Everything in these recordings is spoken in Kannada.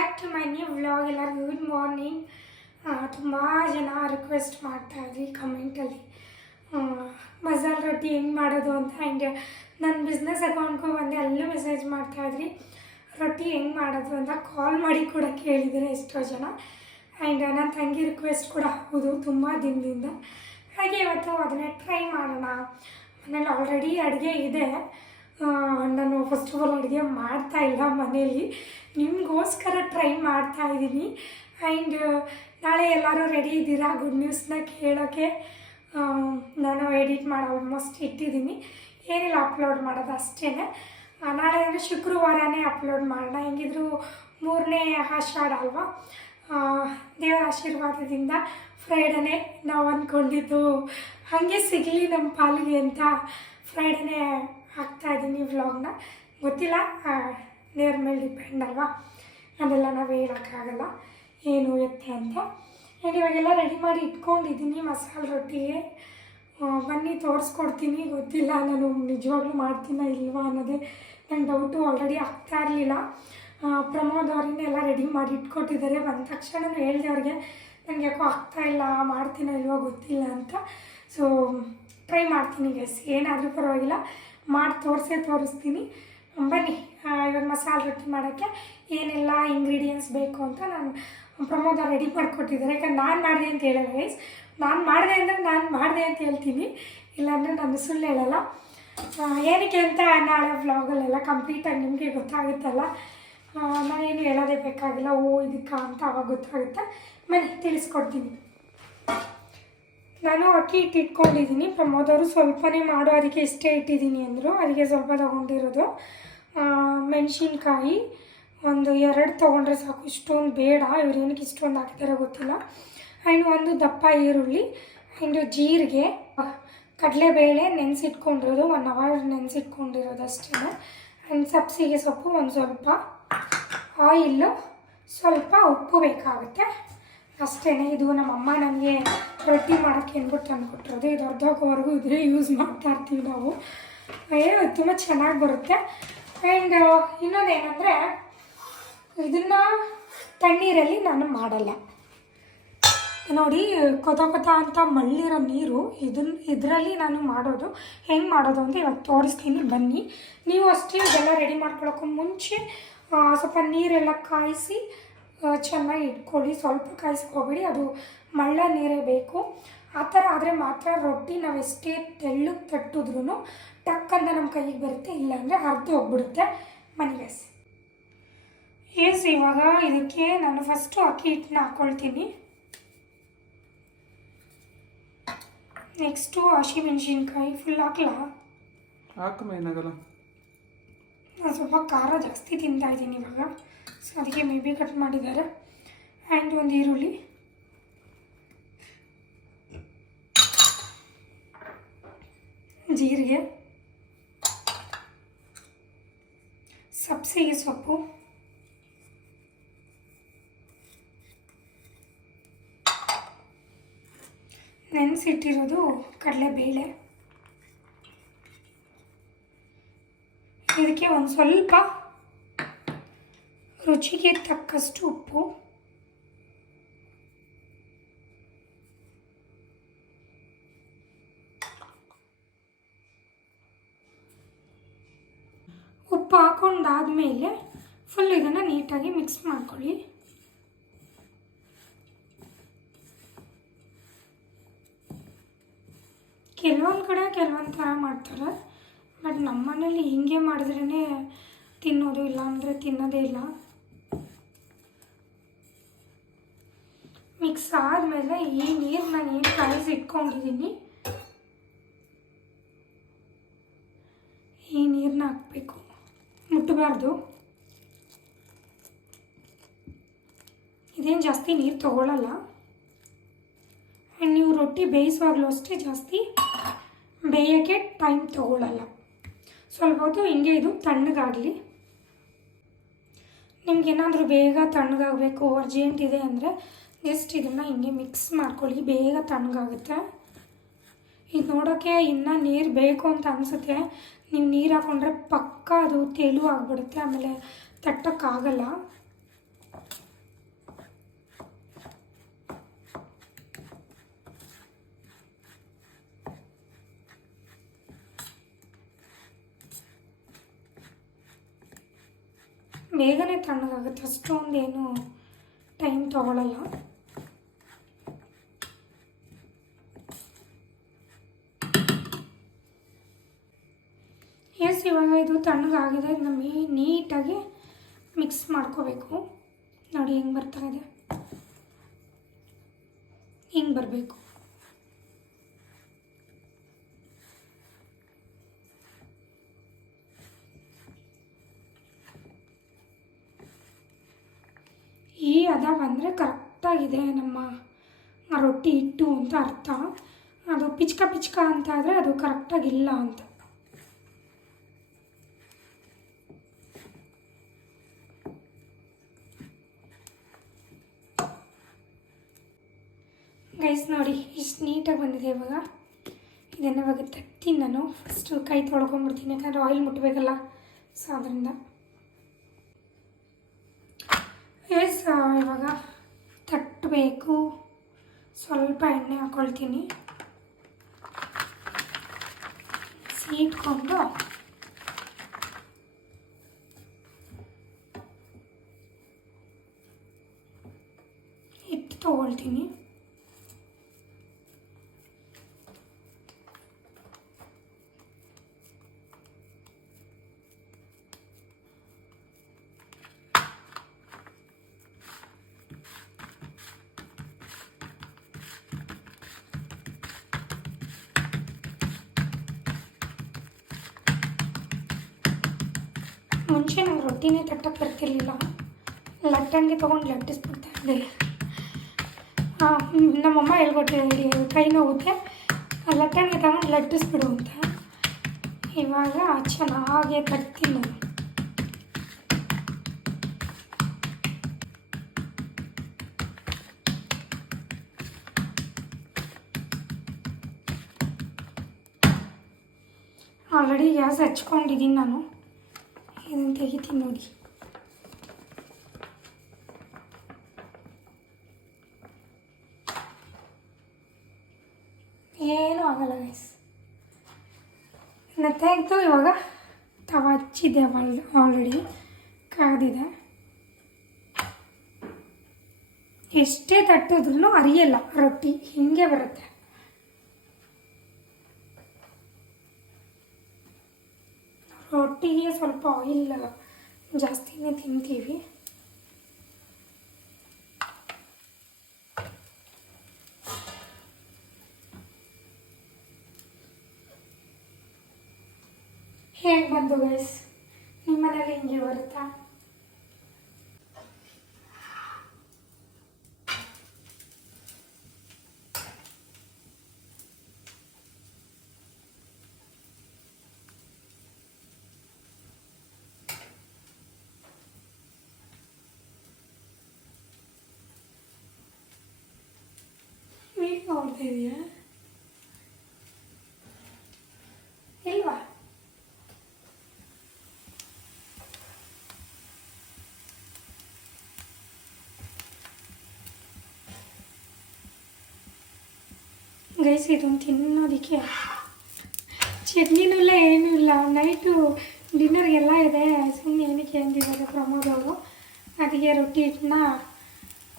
Back to my new vlog ಎಲ್ಲರಿಗೂ ಗುಡ್ ಮಾರ್ನಿಂಗ್ ತುಂಬ ಜನ ರಿಕ್ವೆಸ್ಟ್ ಮಾಡ್ತಾಯಿದ್ವಿ ಕಮೆಂಟಲ್ಲಿ ಮಸಾಲೆ ರೊಟ್ಟಿ ಹೆಂಗೆ ಮಾಡೋದು ಅಂತ ಆ್ಯಂಡ್ ನನ್ನ ಬಿಸ್ನೆಸ್ ಅಕೌಂಟ್ಗೂ ಬಂದು ಅಲ್ಲೂ ಮೆಸೇಜ್ ಮಾಡ್ತಾಯಿದ್ರಿ ರೊಟ್ಟಿ ಹೆಂಗೆ ಮಾಡೋದು ಅಂತ ಕಾಲ್ ಮಾಡಿ ಕೂಡ ಕೇಳಿದರೆ ಎಷ್ಟೋ ಜನ. ಆ್ಯಂಡ್ ನನ್ನ ತಂಗಿ ರಿಕ್ವೆಸ್ಟ್ ಕೂಡ ಹೌದು, ತುಂಬ ದಿನದಿಂದ. ಹಾಗೆ ಇವತ್ತು ಅದನ್ನೇ ಟ್ರೈ ಮಾಡೋಣ. ಮನೇಲಿ ಆಲ್ರೆಡಿ ಅಡುಗೆ ಇದೆ. ನಾನು ಫಸ್ಟ್ ಆಫ್ ಆಲ್ ಅಡುಗೆ ಮಾಡ್ತಾ ಇಲ್ಲ ಮನೇಲಿ. ನಿಮಗೋಸ್ಕರ ಟ್ರೈ ಮಾಡ್ತಾ ಇದ್ದೀನಿ. ಆ್ಯಂಡ್ ನಾಳೆ ಎಲ್ಲರೂ ರೆಡಿ ಇದ್ದೀರಾ? ಗುಡ್ ನ್ಯೂಸ್ನ ಕೇಳೋಕ್ಕೆ ನಾನು ಎಡಿಟ್ ಮಾಡಿ ಆಲ್ಮೋಸ್ಟ್ ಇಟ್ಟಿದ್ದೀನಿ. ಏನಿಲ್ಲ ಅಪ್ಲೋಡ್ ಮಾಡೋದು ಅಷ್ಟೇ ನಾಳೆ ಅಂದರೆ ಶುಕ್ರವಾರನೇ ಅಪ್ಲೋಡ್ ಮಾಡೋಣ. ಹೆಂಗಿದ್ರು ಮೂರನೇ ಆಷಾಢ ಅಲ್ವಾ? ದೇವರ ಆಶೀರ್ವಾದದಿಂದ ಫ್ರೈಡನೇ ನಾವು ಅಂದ್ಕೊಂಡಿದ್ದು ಹಾಗೆ ಸಿಗಲಿ ನಮ್ಮ ಪಾಲಿಗೆ ಅಂತ ಫ್ರೈಡನೇ ಹಾಕ್ತಾಯಿದ್ದೀನಿ ವ್ಲಾಗ್ನ ಗೊತ್ತಿಲ್ಲ ನೇರ ಮೇಲೆ ಡಿಪೆಂಡ್ ಅಲ್ವಾ? ಅದೆಲ್ಲ ನಾವು ಹೇಳೋಕ್ಕಾಗಲ್ಲ. ಏನು ಎತ್ತೆ ಅಂತ. ಆ್ಯಂಡ್ ಇವಾಗೆಲ್ಲ ರೆಡಿ ಮಾಡಿ ಇಟ್ಕೊಂಡಿದ್ದೀನಿ, ಮಸಾಲೆ ರೊಟ್ಟಿಗೆ. ಬನ್ನಿ, ತೋರಿಸ್ಕೊಡ್ತೀನಿ. ಗೊತ್ತಿಲ್ಲ, ನಾನು ನಿಜವಾಗ್ಲೂ ಮಾಡ್ತೀನ ಇಲ್ವಾ ಅನ್ನೋದೇ ನನ್ನ ಡೌಟು ಆಲ್ರೆಡಿ ಆಗ್ತಾ ಇರಲಿಲ್ಲ. ಪ್ರಮೋದ್ ಅವರಿಂದ ಎಲ್ಲ ರೆಡಿ ಮಾಡಿ ಇಟ್ಕೊಟ್ಟಿದ್ದಾರೆ. ಬಂದ ತಕ್ಷಣ ನಾನು ಹೇಳ್ದೆ ಅವ್ರಿಗೆ ನನಗೆ ಯಾಕೋ ಆಗ್ತಾ ಇಲ್ಲ, ಮಾಡ್ತೀನೋ ಇಲ್ವೋ ಗೊತ್ತಿಲ್ಲ ಅಂತ. ಸೊ ಟ್ರೈ ಮಾಡ್ತೀನಿ ಎಸ್ ಏನಾದರೂ ಪರವಾಗಿಲ್ಲ. ಮಾಡಿ ತೋರಿಸೇ ತೋರಿಸ್ತೀನಿ. ಬನ್ನಿ ಇವಾಗ ಮಸಾಲೆ ರೊಟ್ಟಿ ಮಾಡೋಕ್ಕೆ ಏನೆಲ್ಲ ಇಂಗ್ರೀಡಿಯೆಂಟ್ಸ್ ಬೇಕು ಅಂತ ನಾನು ಪ್ರಮೋದ ರೆಡಿ ಮಾಡಿಕೊಟ್ಟಿದ್ದಾರೆ. ಯಾಕಂದ್ರೆ ನಾನು ಮಾಡಿದೆ ಅಂತ ಹೇಳೋದು ಗೈಸ್ ನಾನು ಮಾಡಿದೆ ಅಂದರೆ ನಾನು ಮಾಡಿದೆ ಅಂತ ಹೇಳ್ತೀನಿ. ಇಲ್ಲಾಂದರೆ ನಾನು ಸುಳ್ಳು ಹೇಳಲ್ಲ. ಏನಕ್ಕೆ ಅಂತ ನಾಳೆ ವ್ಲಾಗಲ್ಲೆಲ್ಲ ಕಂಪ್ಲೀಟಾಗಿ ನಿಮಗೆ ಗೊತ್ತಾಗುತ್ತಲ್ಲ. ನಾನೇನು ಹೇಳೋದೇ ಬೇಕಾಗಿಲ್ಲ. ಓ, ಇದಕ್ಕೆ ಅಂತ ಅವಾಗ ಗೊತ್ತಾಗುತ್ತೆ. ಮನೆ ತಿಳಿಸ್ಕೊಡ್ತೀನಿ. ನಾನು ಅಕ್ಕಿ ಹಿಟ್ಟು ಇಟ್ಕೊಂಡಿದ್ದೀನಿ ಪ್ರಮೋದವರು ಸ್ವಲ್ಪನೇ ಮಾಡೋ, ಅದಕ್ಕೆ ಇಷ್ಟೇ ಇಟ್ಟಿದ್ದೀನಿ ಅಂದರು. ಅದಕ್ಕೆ ಸ್ವಲ್ಪ ತೊಗೊಂಡಿರೋದು. ಮೆಣಸಿನ್ಕಾಯಿ ಒಂದು ಎರಡು ತೊಗೊಂಡ್ರೆ ಸಾಕು. ಇಷ್ಟೊಂದು ಬೇಡ. ಇವ್ರು ಏನಕ್ಕೆ ಇಷ್ಟೊಂದು ಹಾಕ್ತಾರೆ ಗೊತ್ತಿಲ್ಲ. ಆ್ಯಂಡ್ ಒಂದು ದಪ್ಪ ಈರುಳ್ಳಿ, ಆ್ಯಂಡ್ ಜೀರಿಗೆ, ಕಡಲೆಬೇಳೆ ನೆನೆಸಿಟ್ಕೊಂಡಿರೋದು. ಒನ್ ಅವರ್ ನೆನೆಸಿಟ್ಕೊಂಡಿರೋದು ಅಷ್ಟೇ. ಆ್ಯಂಡ್ ಸಬ್ಸಿಗೆ ಸೊಪ್ಪು ಒಂದು ಸ್ವಲ್ಪ. ಆಯಿಲ್ಲು ಸ್ವಲ್ಪ ಉಪ್ಪು ಬೇಕಾಗುತ್ತೆ. ಅಷ್ಟೇ ಇದು ನಮ್ಮಮ್ಮ ನನಗೆ ರೊಟ್ಟಿ ಮಾಡೋಕ್ಕೆ ಅಂದ್ಬಿಟ್ಟು ತಂದುಕೊಟ್ಟಿರೋದು ಇದು ಅರ್ಧೋಗೋವರೆಗೂ ಇದ್ರೆ ಯೂಸ್ ಮಾಡ್ತಾ ಇರ್ತೀವಿ ನಾವು. ಏನು ತುಂಬ ಚೆನ್ನಾಗಿ ಬರುತ್ತೆ. ಆ್ಯಂಡ್ ಇನ್ನೊಂದೇನೆಂದರೆ ಇದನ್ನು ತಣ್ಣೀರಲ್ಲಿ ನಾನು ಮಾಡಲ್ಲ. ನೋಡಿ, ಕೊತ ಕೊತ ಅಂತ ಮಳ್ಳಿರೋ ನೀರು ಇದನ್ನ ಇದರಲ್ಲಿ ನಾನು ಮಾಡೋದು. ಹೆಂಗೆ ಮಾಡೋದು ಅಂತ ಇವಾಗ ತೋರಿಸ್ತೀನಿ, ಬನ್ನಿ. ನೀವು ಅಷ್ಟೇ ಇದೆಲ್ಲ ರೆಡಿ ಮಾಡ್ಕೊಳ್ಳೋಕ್ಕೂ ಮುಂಚೆ ಸ್ವಲ್ಪ ನೀರೆಲ್ಲ ಕಾಯಿಸಿ ಚೆನ್ನಾಗಿ ಇಟ್ಕೊಳ್ಳಿ. ಸ್ವಲ್ಪ ಕಾಯಿಸ್ಕೋಬೇಡಿ ಅದು ಮಳ್ಳ ನೀರೇ ಬೇಕು. ಆ ಥರ ಆದರೆ ಮಾತ್ರ ರೊಟ್ಟಿ ನಾವು ಎಷ್ಟೇ ತೆಳ್ಳಗೆ ತಟ್ಟಿದ್ರೂ ಟಕ್ ಅಂತ ನಮ್ಮ ಕೈಗೆ ಬರುತ್ತೆ. ಇಲ್ಲಾಂದರೆ ಹರಿದು ಹೋಗ್ಬಿಡುತ್ತೆ ಮನೆಗೆ. ಎಸ್ ಇವಾಗ ಇದಕ್ಕೆ ನಾನು ಫಸ್ಟು ಅಕ್ಕಿ ಹಿಟ್ಟನ್ನ ಹಾಕ್ಕೊಳ್ತೀನಿ ನೆಕ್ಸ್ಟು ಹಸಿಮೆಣ್ಸಿನ್ಕಾಯಿ ಫುಲ್ ಹಾಕಲಾ? ನಾನು ಸ್ವಲ್ಪ ಖಾರ ಜಾಸ್ತಿ ತಿಂತಾ ಇದ್ದೀನಿ ಇವಾಗ. ಸೊ ಅದಕ್ಕೆ ಮೇ ಬಿ ಕಟ್ ಮಾಡಿದ್ದಾರೆ. ಆ್ಯಂಡ್ ಒಂದು ಈರುಳ್ಳಿ. ಜೀರಿಗೆ. ಸಬ್ಸಿಗೆ ಸೊಪ್ಪು. ನೆನೆಸಿಟ್ಟಿರೋದು ಕಡಲೆಬೇಳೆ. ಇದಕ್ಕೆ ಒಂದು ಸ್ವಲ್ಪ ರುಚಿಗೆ ತಕ್ಕಷ್ಟು ಉಪ್ಪು. ಉಪ್ಪು ಹಾಕೊಂಡಾದ್ಮೇಲೆ ಫುಲ್ ಇದನ್ನು ನೀಟಾಗಿ ಮಿಕ್ಸ್ ಮಾಡ್ಕೊಳ್ಳಿ. ಕೆಲವೊಂದು ಕಡೆ ಕೆಲವೊಂದು ಥರ ಮಾಡ್ತಾರೆ. ಬಟ್ ನಮ್ಮ ಮನೇಲಿ ಹಿಂಗೆ ಮಾಡಿದ್ರೇ ತಿನ್ನೋದು ಇಲ್ಲ ಅಂದರೆ ತಿನ್ನೋದೇ ಇಲ್ಲ. ಮಿಕ್ಸ್ ಆದಮೇಲೆ ಈ ನೀರು ನಾನು ಏನು ಕಾಯಿಸಿ ಇಟ್ಕೊಂಡಿದ್ದೀನಿ ಈ ನೀರನ್ನ ಹಾಕಬೇಕು. ಮುಟ್ಟಬಾರ್ದು ಇದೇನು ಜಾಸ್ತಿ ನೀರು ತಗೊಳ್ಳಲ್ಲ ಆ್ಯಂಡ್ ನೀವು ರೊಟ್ಟಿ ಬೇಯಿಸುವಾಗಲೂ ಅಷ್ಟೇ ಜಾಸ್ತಿ ಬೇಯೋಕ್ಕೆ ಟೈಮ್ ತಗೊಳ್ಳಲ್ಲ ಸ್ವಲ್ಪ ಹೊತ್ತು ಹಿಂಗೆ ಇದು ತಣ್ಣಗಾಗಲಿ. ನಿಮ್ಗೇನಾದರೂ ಬೇಗ ತಣ್ಣಗಾಗಬೇಕು ಅರ್ಜೆಂಟ್ ಇದೆ ಅಂದರೆ ಜಸ್ಟ್ ಇದನ್ನು ಹಿಂಗೆ ಮಿಕ್ಸ್ ಮಾಡ್ಕೊಳ್ಳಿ, ಬೇಗ ತಣ್ಣಗಾಗುತ್ತೆ. ಇದು ನೋಡೋಕ್ಕೆ ಇನ್ನೂ ನೀರು ಬೇಕು ಅಂತ ಅನಿಸುತ್ತೆ. ನೀವು ನೀರು ಹಾಕ್ಕೊಂಡ್ರೆ ಪಕ್ಕ ಅದು ತೆಳು ಆಗಿಬಿಡುತ್ತೆ, ಆಮೇಲೆ ತಟ್ಟೋಕ್ಕಾಗಲ್ಲ ಬೇಗನೆ ತಣ್ಣಗಾಗುತ್ತೆ, ಅಷ್ಟೊಂದೇನು ಟೈಮ್ ತಗೊಳ್ಳಲ್ಲ ಎಸ್ ಇವಾಗ ಇದು ತಣ್ಣಗಾಗಿದೆ ಇದನ್ನ ಮೀ, ನೀಟಾಗಿ ಮಿಕ್ಸ್ ಮಾಡ್ಕೋಬೇಕು. ನೋಡಿ ಹೆಂಗೆ ಬರ್ತಾ ಇದೆ. ಹಿಂಗೆ ಬರಬೇಕು. ಈ ಅದ ಬಂದರೆ ಕರೆಕ್ಟಾಗಿದೆ ನಮ್ಮ ರೊಟ್ಟಿ ಹಿಟ್ಟು ಅಂತ ಅರ್ಥ. ಅದು ಪಿಚ್ಕ ಪಿಚ್ಕ ಅಂತ ಆದರೆ ಅದು ಕರೆಕ್ಟಾಗಿಲ್ಲ ಅಂತ ಗೈಸ್ ನೋಡಿ ಇಷ್ಟು ನೀಟಾಗಿ ಬಂದಿದೆ ಇವಾಗ. ಇದನ್ನು ಇವಾಗ ತಟ್ಟಿ ನಾನು. ಫಸ್ಟು ಕೈ ತೊಳ್ಕೊಂಡ್ಬಿಡ್ತೀನಿ. ಯಾಕಂದರೆ ಆಯಿಲ್ ಮುಟ್ಟಬೇಕಲ್ಲ ಸೊ ಅದರಿಂದ. ಎಸ್ ಇವಾಗ ತಟ್ಟಬೇಕು. ಸ್ವಲ್ಪ ಎಣ್ಣೆ ಹಾಕ್ಕೊಳ್ತೀನಿ ಸೀಟ್ಕೊಂಡು. ಹಿಟ್ಟು ತೊಗೊಳ್ತೀನಿ. ಮುಂಚೆ ನಂಗೆ ರೊಟ್ಟಿನೇ ತಟ್ಟಕ್ಕೆ ಬರ್ತಿರ್ಲಿಲ್ಲ. ಲಟ್ಟಣಿಗೆ ತೊಗೊಂಡು ಲಟ್ಟಿಸ್ಬಿಡ್ತಾ ಇದ್ದೆ. ಹಾಂ ನಮ್ಮಮ್ಮ ಹೇಳ್ಕೊಟ್ಟಿದ್ದಾರೆ ಕೈ ನೋವುತ್ತೆ ಆ ಲಟ್ಟಣಿಗೆ ತಗೊಂಡು ಲಟ್ಟಿಸ್ಬಿಡು ಅಂತ. ಇವಾಗ ಚೆನ್ನಾಗಿ ತಟ್ತೀನಿ ನಾನು. ಆಲ್ರೆಡಿ ಗ್ಯಾಸ್ ಹಚ್ಕೊಂಡಿದ್ದೀನಿ ನಾನು. ಇದನ್ನು ತೆಗಿತೀನಿ ನೋಡಿ ಏನೂ ಆಗಲ್ಲ ಗೈಸ್ ಇನ್ನು ತೆಗೆದು ಇವಾಗ ತವ ಹಚ್ಚಿದ್ದೆ ಆಲ್ ಆಲ್ರೆಡಿ ಕಾದಿದೆ ಎಷ್ಟೇ ತಟ್ಟಿದ್ರೂ ಅರಿಯಲ್ಲ ರೊಟ್ಟಿ ಹೀಗೆ ಬರುತ್ತೆ ರೊಟ್ಟಿಗೆ ಸ್ವಲ್ಪ ಆಯಿಲ್ ಜಾಸ್ತಿನೇ ತಿಂತೀವಿ. ಹೇಗೆ ಬಂದು ಗೈಸ್ ನಿಮ್ಮ ಮನೇಲಿ ಹಿಂಗೆ ಬರುತ್ತಾ? ವೀಕ್ ನೋಡ್ತಾ ಇದೆಯಾ? ಇಲ್ವಾ? ಗೈಸ್ ಇದೊಂದು ತಿನ್ನೋದಕ್ಕೆ. ಚಟ್ನಿನೂ ಇಲ್ಲ ಏನೂ ಇಲ್ಲ. ನೈಟು ಡಿನ್ನರ್ಗೆಲ್ಲ ಇದೆ. ಸುಮ್ಮನೆ ಏನಕ್ಕೆ ಅಂದಿದ್ದಾರೆ ಪ್ರಮೋದ್ ಅವರು? ಅದಕ್ಕೆ ರೊಟ್ಟಿ ಹಿಟ್ಟನ್ನ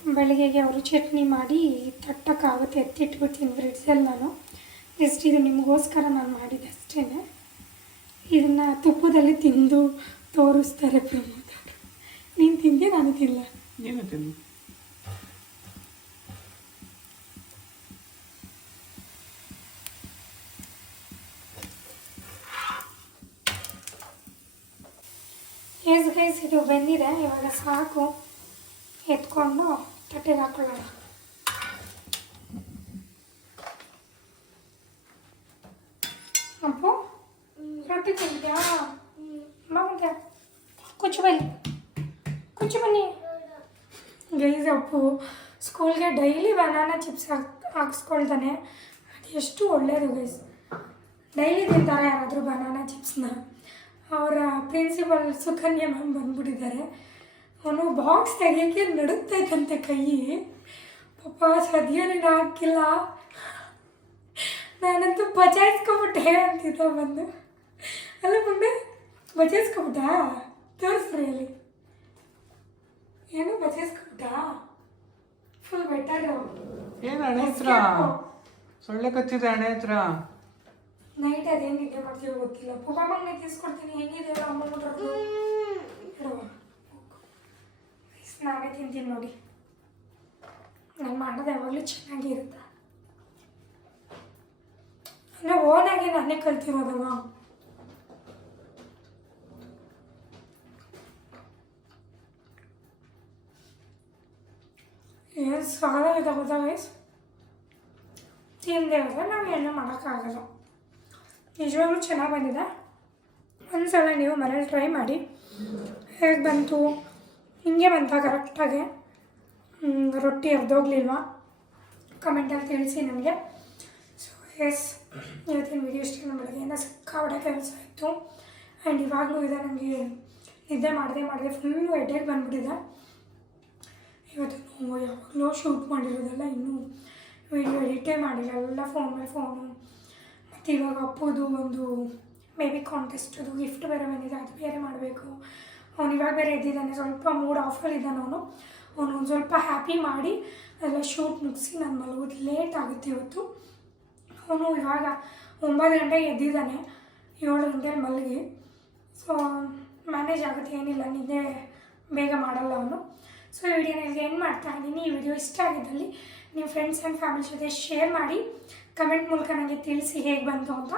ಬೆಳಗ್ಗೆಗೆ ಅವರು ಚಟ್ನಿ ಮಾಡಿ ತಟ್ಟಕ್ಕಾಗುತ್ತೆ ಎತ್ತಿಟ್ಬಿಡ್ತೀನಿ ಫ್ರಿಡ್ಜಲ್ಲಿ ನಾನು. ಜಸ್ಟ್ ಇದು ನಿಮಗೋಸ್ಕರ ನಾನು ಮಾಡಿದೆ ಅಷ್ಟೇ ಇದನ್ನು ತುಪ್ಪದಲ್ಲಿ ತಿಂದು ತೋರಿಸ್ತಾರೆ ಪ್ರಮೋದ್ ಅವರು. ನೀನು ತಿಂದೆ ನಾನು ತಿನ್ನಲ್ಲ ನೀನು ತಿನ್ನು. ಎಸ್ ಗೈಸ್ ಇದು ಬೆಂದಿದೆ ಇವಾಗ ಸಾಕು. ಎತ್ಕೊಂಡು ತಟ್ಟೆಗೆ ಹಾಕೊಳ್ಳೋಣ ಅಪ್ಪು ರೊಟ್ಟಿ ತಿಂದ್ಯಾ ಮಗ ಕುಚ್ಚು ಬನ್ನಿ ಕುಚ್ಚು ಬನ್ನಿ ಗೈಸ್ ಅಪ್ಪು ಸ್ಕೂಲ್ಗೆ ಡೈಲಿ ಬನಾನಾ ಚಿಪ್ಸ್ ಹಾಕ್ ಹಾಕ್ಸ್ಕೊಳ್ತಾನೆ. ಅದು ಎಷ್ಟು ಒಳ್ಳೆಯದು ಗೈಸ್ ಡೈಲಿ ತಿಂತಾರೆ ಯಾರಾದರೂ ಬನಾನಾ ಚಿಪ್ಸ್ನ ಅವರ ಪ್ರಿನ್ಸಿಪಲ್ ಸುಕನ್ಯಾ ಮ್ಯಾಮ್ ಬಂದ್ಬಿಟ್ಟಿದ್ದಾರೆ. ಅವನು ಬಾಕ್ಸ್ ತೆಗಿಯೋಕ್ಕೆ ನಡುತ್ತೈತಂತೆ ಕೈ ಪಾಪ ಸದ್ಯನೇ ಹಾಕಿಲ್ಲ. ನಾನಂತೂ ಬಚಾಯಿಸ್ಕೊಬಿಟ್ಟೆ ಅಂತಿದ್ದ ಬಂದು ಅಲ್ಲ ಮುಂದೆ ಬಚಾಯಿಸ್ಕೊಬಿಟ್ಟ? ತೋರಿಸ್ರಿ ಅಲ್ಲಿ. ಏನು ಬಚಾಯಿಸ್ಕೊಬಿಟ್ಟ? ಫುಲ್ ಬೆಟರ್ ಏನು ಹಣೆ ಹತ್ರ? ಸೊಳ್ಳೆ ಕಚ್ಚಿದೆ ಅಣ್ಣ ಹತ್ರ. ನೈಟ್ ಅದೇನು ನಿದ್ದೆ ಮಾಡ್ತೀವಿ ಗೊತ್ತಿಲ್ಲ ಪುಪ್ಪಮ್ಮಂಗೆ ತಿಸ್ಕೊಡ್ತೀನಿ ಹೆಂಗಿದೆ ಅಮ್ಮ ನಾವೇ ತಿಂತೀನಿ ನೋಡಿ. ನಾನು ಮಾಡೋದು ಯಾವಾಗಲೂ ಚೆನ್ನಾಗಿರುತ್ತೆ. ಅಂದರೆ ಓನಾಗಿ ನಾನೇ ಕಲ್ತಿರೋದವ ಏನು ಸಾಲ ಇದೆ ಗೊತ್ತಾ ವಯಸ್ಸು ತಿಂದೆ ಹೋದ್ರೆ ನಾವು ಏನೂ ಮಾಡೋಕ್ಕಾಗಲ್ಲ. ನಿಜವಾಗ್ಲೂ ಚೆನ್ನಾಗಿ ಬಂದಿದೆ. ಒಂದ್ಸಲ ನೀವು ಮನೇಲಿ ಟ್ರೈ ಮಾಡಿ. ಹೇಗೆ ಬಂತು? ಹಿಂಗೆ ಬಂತ, ಕರೆಕ್ಟಾಗಿ. ರೊಟ್ಟಿ ಅರ್ಧೋಗ್ಲಿಲ್ವಾ ಕಮೆಂಟಲ್ಲಿ ತಿಳಿಸಿ ನನಗೆ ಸೊ ಎಸ್ ಇವತ್ತಿನ ವಿಡಿಯೋ ಇಷ್ಟ ಬೆಳಗ್ಗೆಯಿಂದ ಸಿಕ್ಕಾಪಟ್ಟೆ ಕೆಲಸ ಇತ್ತು ಆ್ಯಂಡ್ ಇವಾಗಲೂ ಇದೆ ನನಗೆ ನಿದ್ದೆ ಮಾಡಿದೆ ಮಾಡಿದೆ ಫುಲ್ಲು ಹೆಡ್ಡೇಕ್ ಬಂದುಬಿಟ್ಟಿದೆ. ಇವತ್ತು ಯಾವಾಗಲೂ ಶೂಟ್ ಮಾಡಿರೋದೆಲ್ಲ ಇನ್ನೂ ವಿಡಿಯೋ ಎಡಿಟೇ ಮಾಡಿಲ್ಲ, ಎಲ್ಲ ಫೋನ್ ಮೇಲೆ ಫೋನು ಮತ್ತು ಇವಾಗ ಅಪ್ಪುದು ಒಂದು ಬೇಬಿ ಕಾಂಟೆಸ್ಟದು ಗಿಫ್ಟ್ ಬೇರೆ ಬಂದಿದೆ, ಅದು ಬೇರೆ ಮಾಡಬೇಕು. ಅವ್ನು ಇವಾಗ ಬೇರೆ ಎದ್ದಿದ್ದಾನೆ ಸ್ವಲ್ಪ ಮೂಡ್ ಆಫಲ್ಲಿದ್ದಾನೆ ಅವನು. ಅವನು ಒಂದು ಸ್ವಲ್ಪ ಹ್ಯಾಪಿ ಮಾಡಿ ಎಲ್ಲ ಶೂಟ್ ಮುಗಿಸಿ ನಾನು ಮಲಗೋದು ಲೇಟ್ ಆಗುತ್ತೆ ಇವತ್ತು. ಅವನು ಇವಾಗ ಒಂಬತ್ತು ಗಂಟೆಗೆ ಎದ್ದಿದ್ದಾನೆ. ಏಳು ಗಂಟೆಲಿ ಮಲಗಿ. ಸೊ ಮ್ಯಾನೇಜ್ ಆಗುತ್ತೆ, ಏನಿಲ್ಲ, ನಿದ್ದೆ ಬೇಗ ಮಾಡಲ್ಲ ಅವನು. ಸೊ ಈ ವಿಡಿಯೋನ ಏನು ಮಾಡ್ತಾ ಇದ್ದೀನಿ. ಈ ವಿಡಿಯೋ ಇಷ್ಟ ಆಗಿದ್ದಲ್ಲಿ ನಿಮ್ಮ ಫ್ರೆಂಡ್ಸ್ ಆ್ಯಂಡ್ ಫ್ಯಾಮಿಲಿ ಜೊತೆ ಶೇರ್ ಮಾಡಿ ಕಮೆಂಟ್ ಮೂಲಕ ನನಗೆ ತಿಳಿಸಿ ಹೇಗೆ ಬಂತು ಅಂತ.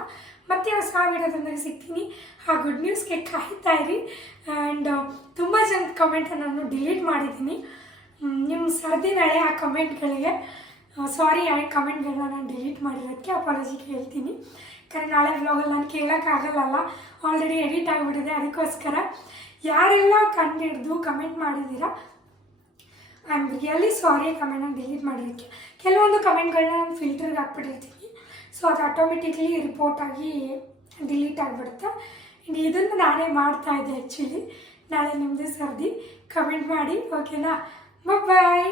ಮತ್ತೆ ಹೊಸ ವಿಡಿಯೋದೊಂದಿಗೆ ಸಿಗ್ತೀನಿ. ಆ ಗುಡ್ ನ್ಯೂಸ್ಗೆ ಕಾಯ್ತಾ ಇರಿ. ಆ್ಯಂಡ್ ತುಂಬ ಜನ ಕಮೆಂಟನ್ನು ನಾನು ಡಿಲೀಟ್ ಮಾಡಿದ್ದೀನಿ. ನಿಮ್ಮ ಸರ್ದಿ ನಾಳೆ ಆ ಕಮೆಂಟ್ಗಳಿಗೆ ಸಾರಿ ಆ ಕಮೆಂಟ್ಗಳನ್ನ ನಾನು ಡಿಲೀಟ್ ಮಾಡಿರೋದಕ್ಕೆ ಅಪಾಲಜಿ ಕೇಳ್ತೀನಿ. ಯಾಕಂದರೆ ನಾಳೆ ವ್ಲಾಗಲ್ಲಿ ನಾನು ಕೇಳೋಕ್ಕಾಗಲ್ಲ ಆಲ್ರೆಡಿ ಎಡಿಟ್ ಆಗಿಬಿಟ್ಟಿದೆ, ಅದಕ್ಕೋಸ್ಕರ. ಯಾರೆಲ್ಲ ಕಂಡು ಹಿಡಿದು ಕಮೆಂಟ್ ಮಾಡಿದ್ದೀರಾ? ಐ ಆಮ್ ರಿಯಲಿ ಸಾರಿ ಕಮೆಂಟನ್ನು ಡಿಲೀಟ್ ಮಾಡಿದ್ದಕ್ಕೆ ಕೆಲವೊಂದು ಕಮೆಂಟ್ಗಳನ್ನ ನಾನು ಫಿಲ್ಟರ್ಗೆ ಹಾಕ್ಬಿಟ್ಟಿರ್ತೀನಿ. ಸೊ ಅದು ಆಟೋಮೆಟಿಕ್ಲಿ ರಿಪೋರ್ಟ್ ಆಗಿ ಡಿಲೀಟ್ ಆಗಿಬಿಡುತ್ತೆ. ಆ್ಯಂಡ್ ಇದನ್ನು ನಾನೇ ಮಾಡ್ತಾ ಇದ್ದೆ ಆ್ಯಕ್ಚುಲಿ ನಾಳೆ ನಿಮ್ಮದೇ ಸರ್ದಿ. ಕಮೆಂಟ್ ಮಾಡಿ ಓಕೆನಾ ಬಾಯ್